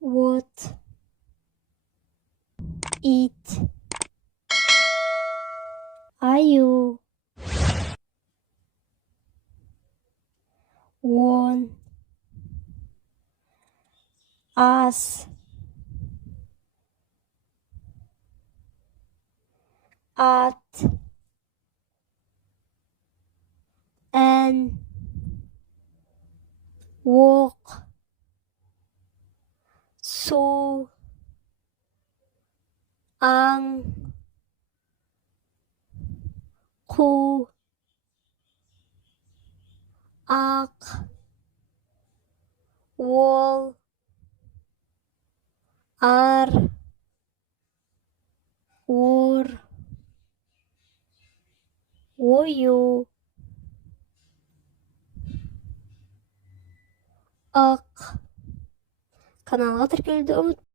от, ит, аю, он, ас, ат, ән, оқ, су, аң, қу, ақ, ол, ар, ор, ою, ық. Каналға тіркелуді ұмытпаңыз.